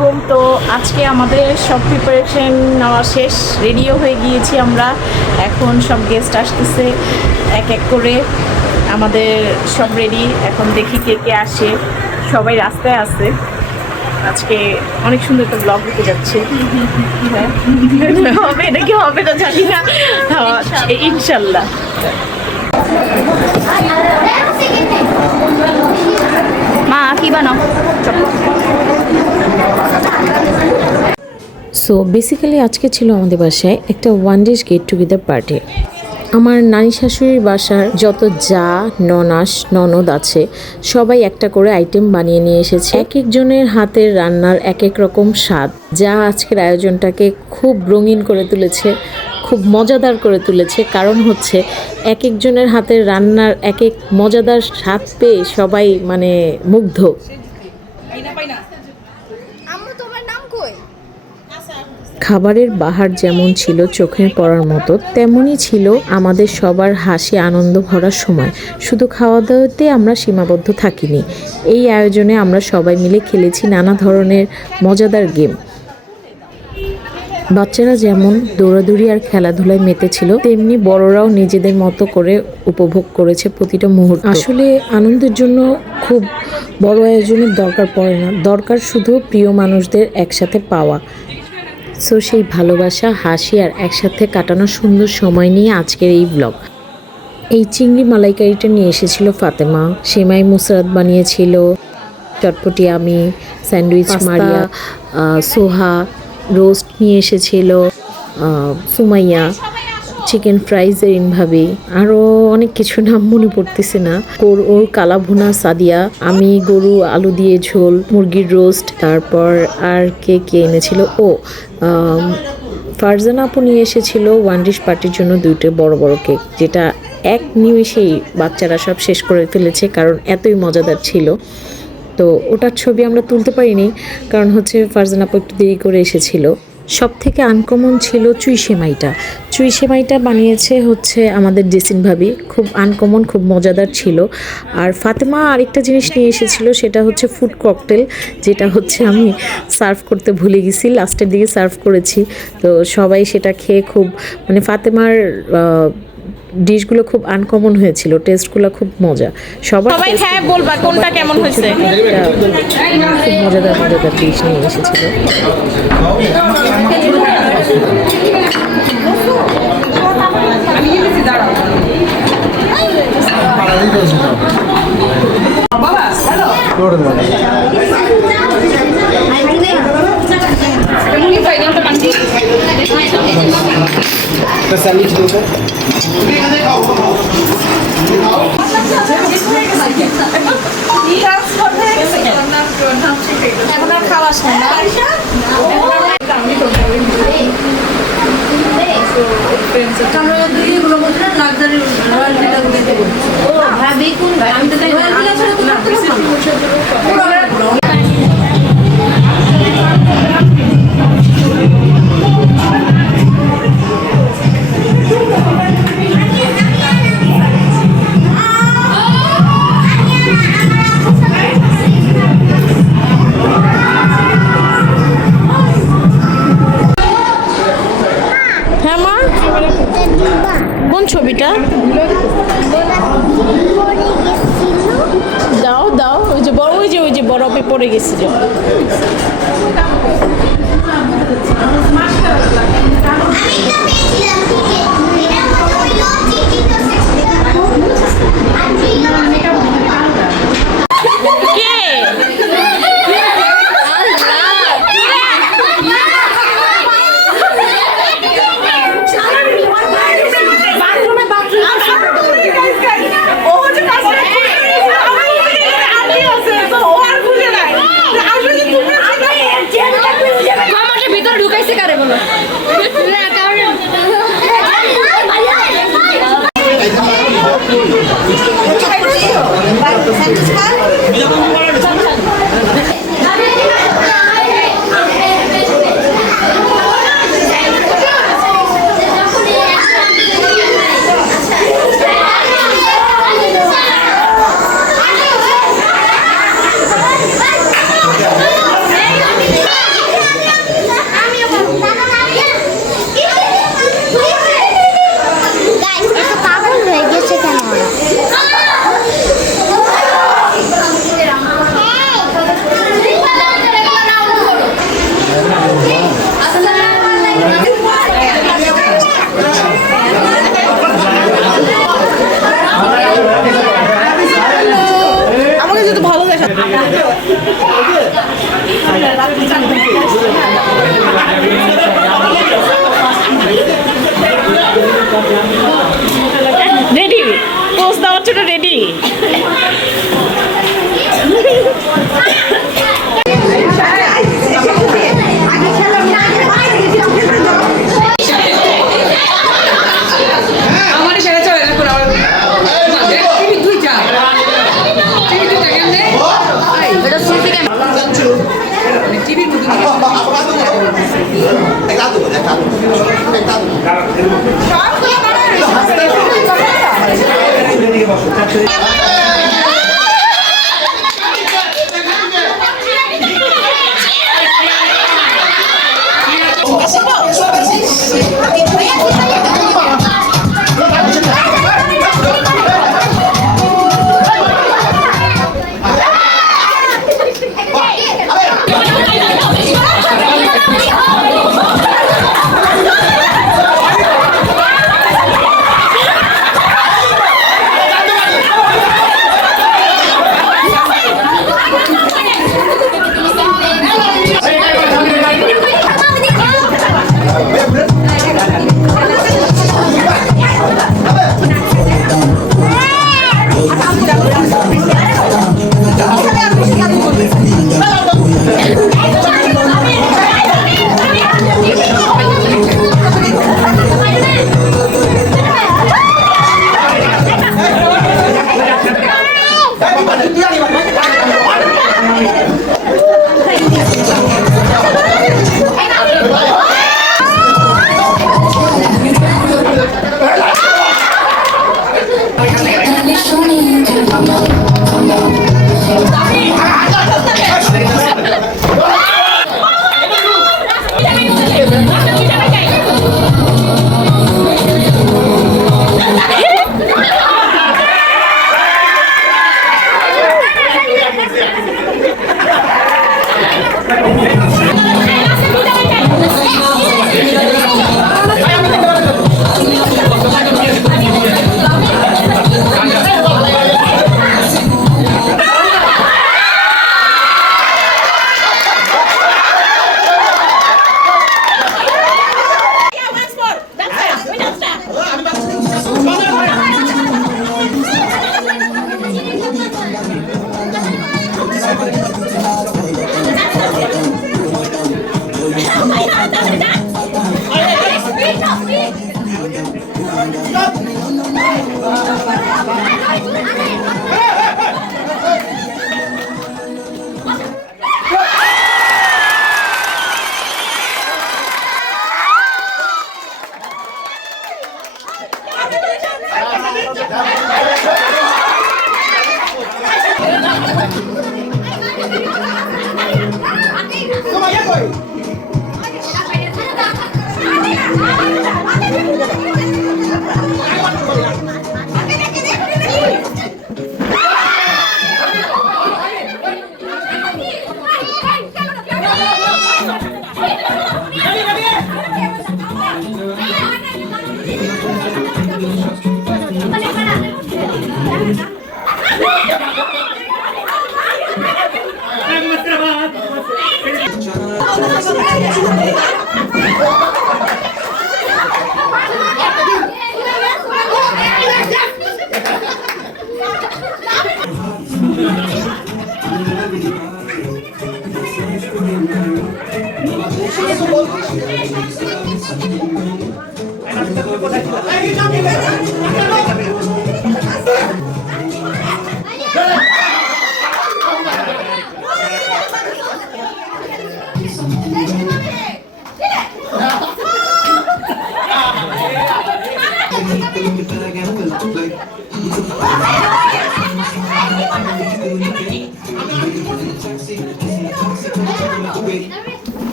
আলাইকুম। তো আজকে আমাদের সব প্রিপারেশন নেওয়া শেষ, রেডিও হয়ে গিয়েছি আমরা। এখন সব গেস্ট আসতেছে এক এক করে, আমাদের সব রেডি। এখন দেখি কে কে আসে, সবাই রাস্তায় আছে। আজকে অনেক সুন্দর একটা ব্লগ হতে যাচ্ছে। হবে নাকি হবে না জানি না, ইনশাল্লাহ। মা কি বানাও? সো বেসিক্যালি আজকে ছিল আমাদের বাসায় একটা one days get together party. আমার নানি শাশুড়ির বাসার যত যা ননাস ননদ আছে সবাই একটা করে আইটেম বানিয়ে নিয়ে এসেছে। এক একজনের হাতের রান্নার এক এক রকম স্বাদ, যা আজকের আয়োজনটাকে খুব রঙিন করে তুলেছে, খুব মজাদার করে তুলেছে। কারণ হচ্ছে এক একজনের হাতের রান্নার এক এক মজাদার স্বাদ পেয়ে সবাই মানে মুগ্ধ। খাবারের বাহার যেমন ছিল চোখের পড়ার মতো, তেমনই ছিল আমাদের সবার হাসি আনন্দ ভরা সময়। শুধু খাওয়া দাওয়াতে আমরা সীমাবদ্ধ থাকিনি, এই আয়োজনে আমরা সবাই মিলে খেলেছি নানা ধরনের মজাদার গেম। বাচ্চারা যেমন দৌড়াদৌড়ি আর খেলাধুলায় মেতেছিল, তেমনি বড়রাও নিজেদের মতো করে উপভোগ করেছে প্রতিটা মুহূর্ত। আসলে আনন্দের জন্য খুব বড় আয়োজনের দরকার পড়ে না, দরকার শুধু প্রিয় মানুষদের একসাথে পাওয়া। সো সেই ভালোবাসা, হাসি আর একসাথে কাটানো সুন্দর সময় নিয়ে আজকের এই ব্লগ। এই চিংড়ি মালাইকারিটা নিয়ে এসেছিল ফাতেমা, সেমাই মুসরাত বানিয়েছিল, চটপটি আমি, স্যান্ডউইচ মারিয়া, সোহা, রোস্ট নিয়ে এসেছিল সুমাইয়া, চিকেন ফ্রাইজের ইনভাবি, আরও অনেক কিছু নাম মনে পড়তেছে না। ওর কালাভুনা সাদিয়া, আমি গরু আলু দিয়ে ঝোল, মুরগির রোস্ট, তারপর আর কে কে এনেছিল, ফারজানা আপু নিয়ে এসেছিল ওয়ান ডিশ পার্টির জন্য 2টা বড় বড় কেক, যেটা এক নিমেষেই বাচ্চারা সব শেষ করে ফেলেছে, কারণ এতই মজাদার ছিল। তো ওটার ছবি আমরা তুলতে পারিনি, কারণ হচ্ছে ফারজানা আপু একটু দেরি করে এসেছিল। সব থেকে আনকমন ছিল চুই সেমাইটা। চুই সেমাইটা বানিয়েছে হচ্ছে আমাদের জেসিন ভাবি, খুব আনকমন, খুব মজাদার ছিল। আর ফাতেমা আরেকটা জিনিস নিয়ে এসেছিল, সেটা হচ্ছে ফুড ককটেল, যেটা হচ্ছে আমি সার্ভ করতে ভুলে গেছি, লাস্টের দিকে সার্ভ করেছি। তো সবাই সেটা খেয়ে খুব মানে ফাতেমার ডিশগুলো খুব আনকমন হয়েছিল, টেস্টগুলো খুব মজা। সবাই খেয়ে বলবা কোনটা কেমন হয়েছে। খুব মজাদার মজাদার ডিশ নিয়ে এসেছিল। এখন আর খাওয়াস না। কোন ছবিটা দাও দাও, ওই যে বরফে পড়ে গেছিল।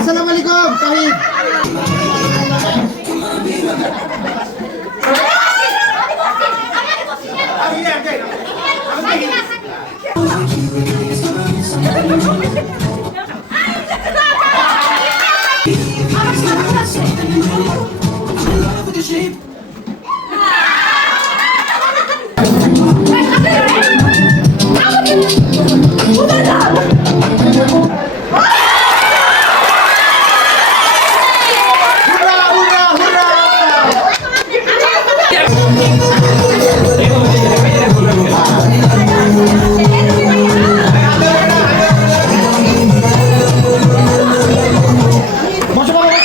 Assalamualaikum, Tauhid. Thank you. হুররা হুররা হুররা বসো বাবা বসো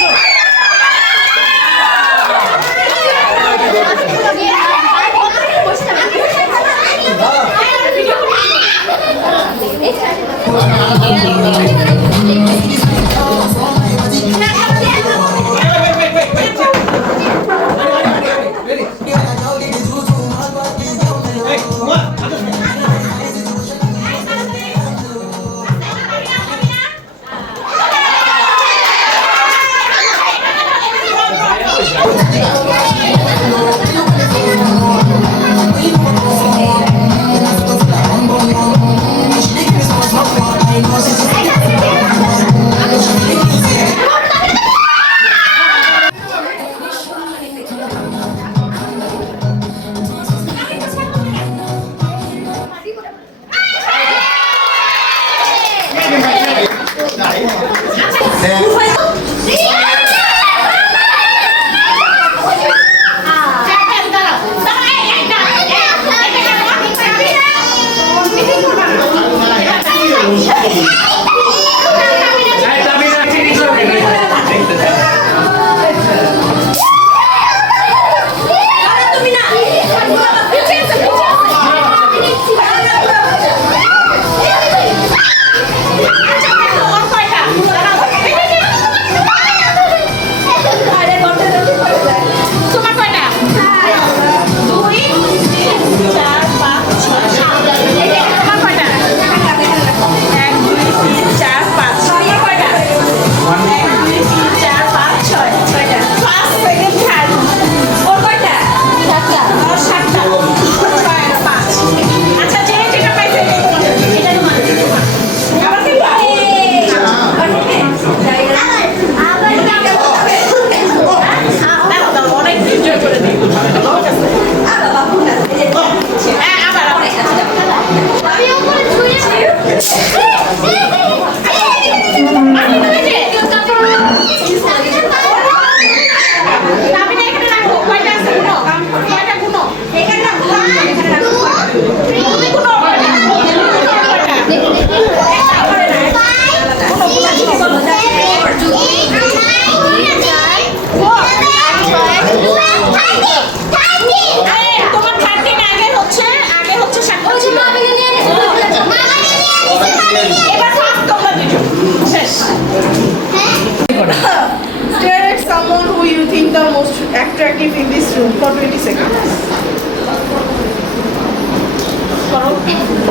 Stare at someone who you think the most attractive in this room for 20 seconds.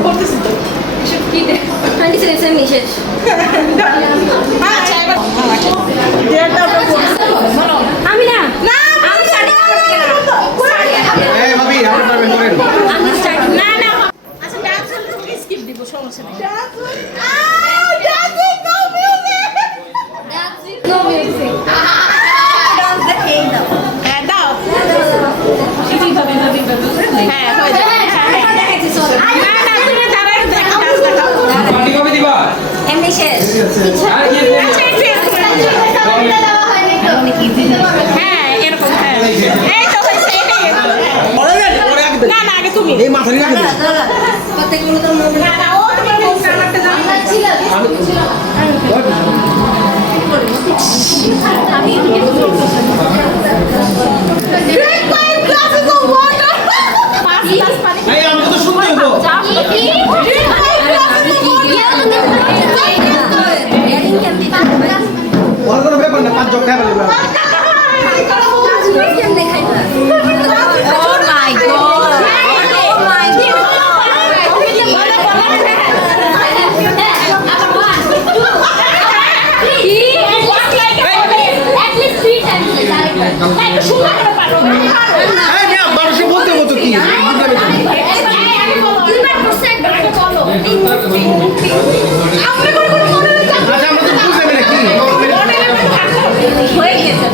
করতেছি তো। আচ্ছা, এবার Dare দাও তো বলো। আমি না না, আমি starting করতে না। এই ভাবি আপনি পারবেন করেন আমি starting না না। আচ্ছা, dance করতে skip দিব, সমস্যা নেই। no music হ্যাঁ, দাও। হ্যাঁ, হয়ে যাবে। না, না, তুমি দাঁড়ায় দেখো, dance দেখাও। পার্টি কবে দিবা? এমনি শেষ আর কি আচ্ছা, একটু এরকম। হ্যাঁ, এরকম, হ্যাঁ। এই তো হয়েছে, এটাই এরকম। না, না, আগে তুমি। এই মাথায় রাখেন প্রত্যেকগুলো তো না, না, ও তোমার ফোনটা আমাকে দাও। Drink 5 glasses of water. 5 glass পানি। এই আমাকে তো শুনতে হতো Drink 5 glasses of water. ওর কোনো ব্যাপার না পাঁচ জগ খাই বলে Oh my god! Oh my মানুষে বলতে হতো কি আচ্ছা আমরা তো বুঝতে পারি কি হয়ে গেছে।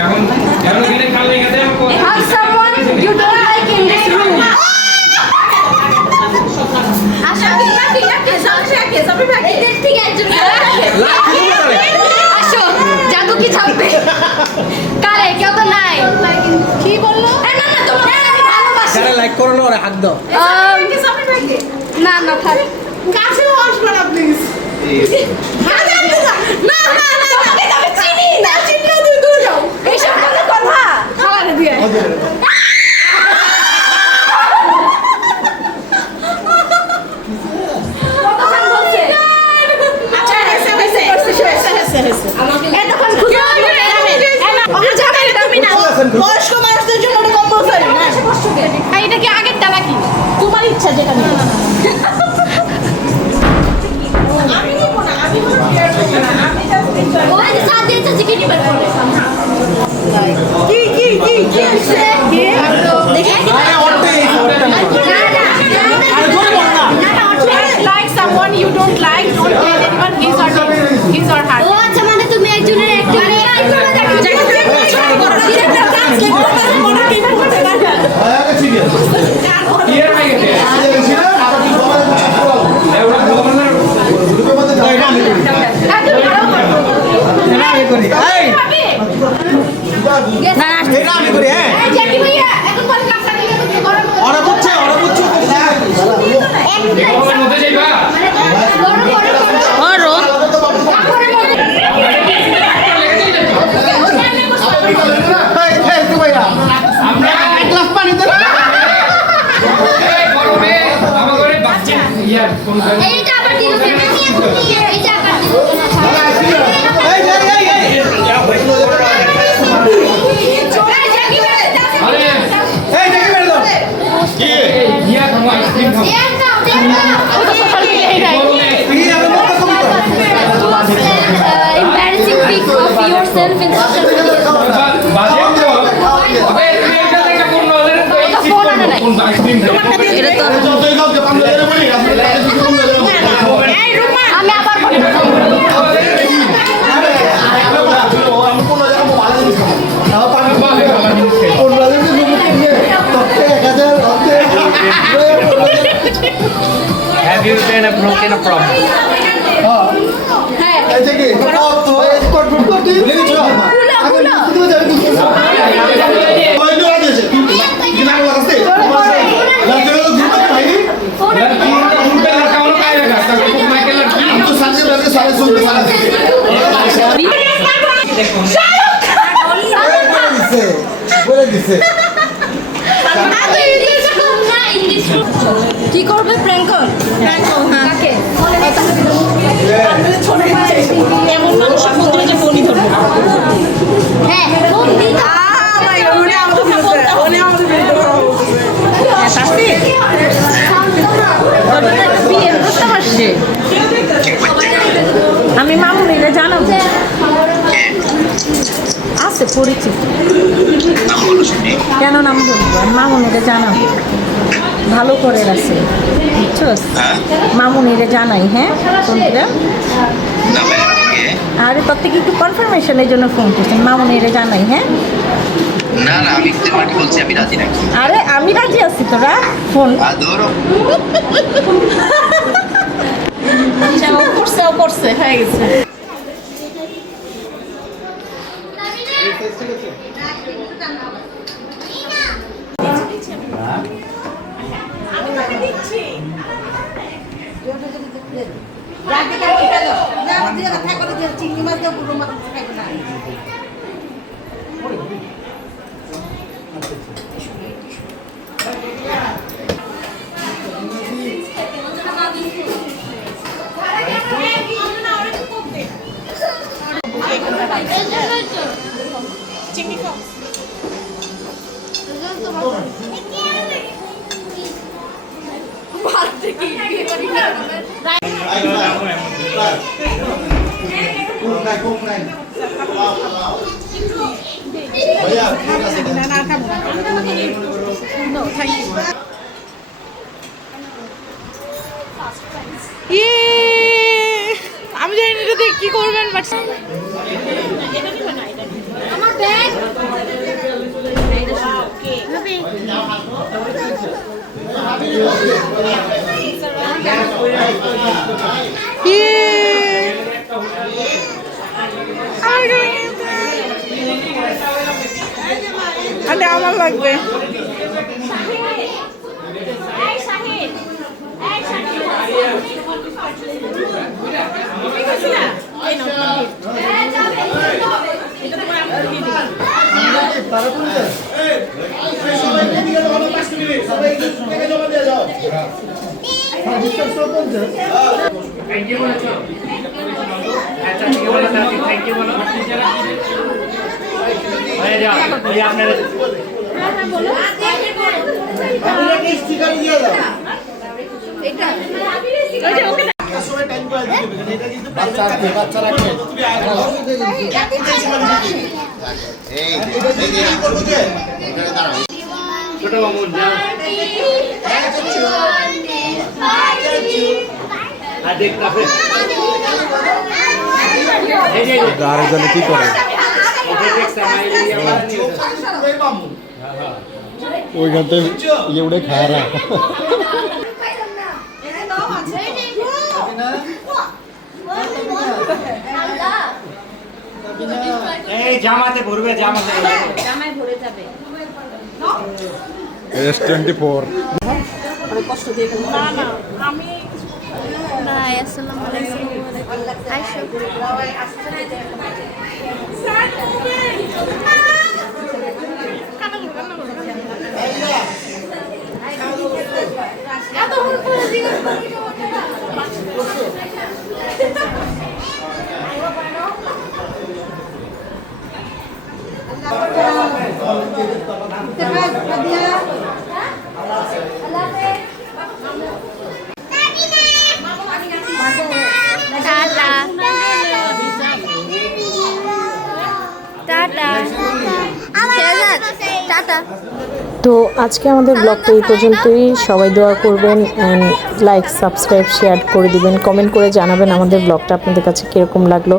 এখন এখন দিনে কাল লেগে গেছে Hug someone you don't like in this room. আশা কি এদের থেকে একজন আসো জাদু কি ছাপবে কারে কেউ তো নাই কি বললো না না তোমাকে আমি ভালোবাসি যারা লাইক করো না ওরা হাত দাও না না থাক কাছে আসবেন না প্লিজ না না না আমি চিনি না চিনি তুই দূরে যাও এইসব কোনো কথা খাবার দিয়ে কতক্ষণ বলছে আচ্ছা হেসে আমাকে এতক্ষণ খুঁজে তুমি না বয়স্ক মানুষদের জন্য ওটা কম্পালসারি না এটা কি আগেরটা নাকি তোমার ইচ্ছা যেটা নিবে আমি নিব না আমি কোনো কেয়ার করব না আমি জাস্ট ওই যে সাথে চাচি কি নিবার পরে কি আছে কি দেখি আরে ওরতে এই ওরতে আরে জোরে বল না like someone you don't like don't tell anyone his or her ও আচ্ছা মানে তুমি একজনের একটা লাইক করে দেখো আরে ঠিক আছে ক্লিয়ার হয়ে গেছে ছিল আর কি বলা এওরা গভর্নর গ্রুপের মধ্যে দাও এটা আমি করি এটা আমি করি এই এটা আমি করি হ্যাঁ জ্যাকি ভাইয়া এখন বল কাপড় নিয়ে তো গরম ওরা বুঝছে গভর্নর মধ্যে যাইবা গরম গরম কাপড়ের মধ্যে এই তুই ভাইয়া আমরা এক গ্লাস পানি দে এই গরমে আমাদের বাচ্চা ইয়ার ফোন করে এইটা আবার দিল এইটা আবার দিল এই জ্যাকি ভাইয়া আরে এই দেখে মেরে দাও কি ইয়া খামো আইসক্রিম খামো গরমে এই আমি মত কম কর embarrassing pic of yourself in social media বাজে তো আবে তুমি এটা থেকে কোন নলের তো এই চিট করো কোন আইসক্রিম খাবো এটা তো যতই দাও যে 5000 বলি এই রুমা আমি আবার বলি আমি কোন জায়গা ভালো জিনিস খাবো না পানি ভালো ভালো জিনিস খাই কোন রাজে যে মুখ নিয়ে তবে 1000 হতে Have you been broken a problem? হ্যাঁ এই যে কি কত স্কট গ্রুপ করতে ভুলে গেছো খুলো তুই যাবি ওই তো আছে কি নাম লাগাতে লাগতে তো গ্রুপ করতে ভাই ফোনে उनका लड़का वालों का आएगा तब तो माइकल लड़की তো সাথে সাথে সারে শুনতে সারা দিছে বলে দিছে কি করবে প্র্যাঙ্ক কর কাকে এমন মানুষ ফোন যে ফোনই ধরবে হ্যাঁ ফোন দিই আমি মামুনিরে জানাবো আছে পরিচিত কেন নাম বলবো আমি মামুনিরে জানাবো ভালো করে আছে বুঝছস মামুনিরে জানাই হ্যাঁ তোমরা আরে তোর থেকে একটু কনফার্মেশনের জন্য ফোন করছেন মামুনিরে জানাই হ্যাঁ না না আমি তোমাকে বলছি আমি রাজি নাকি আরে আমি রাজি আছি তোরা ফোন ধরো ও করছে হয়ে গেছে আমি জানি না এটা দিয়ে কি করবেন বাট আমার ব্যাগ আরে আমার লাগবে থ্যাংক ইউ বলো আচ্ছা ঠিক আছে বলো থ্যাংক ইউ বলো হয়ে যাও ওই আপনারা স্টিকার দিয়ে দাও বাচ্চা রাখবে ছোট মামু যাও আর দেখ কাফে এই যে গাড়ি জলে কি করে এটা দেখ সামাইলে আমার ওইখান থেকে ইয়ে উঠে খায় না এই জামাতে ভরবে জামাতে জামাই ভরে যাবে S24 বাই আসসালামু আলাইকুম আইসো টাটা টাটা তো আজকে আমাদের ব্লগটা এই পর্যন্তই। সবাই দোয়া করবেন অ্যান্ড লাইক সাবস্ক্রাইব শেয়ার করে দিবেন, কমেন্ট করে জানাবেন আমাদের ব্লগটা আপনাদের কাছে কীরকম লাগলো।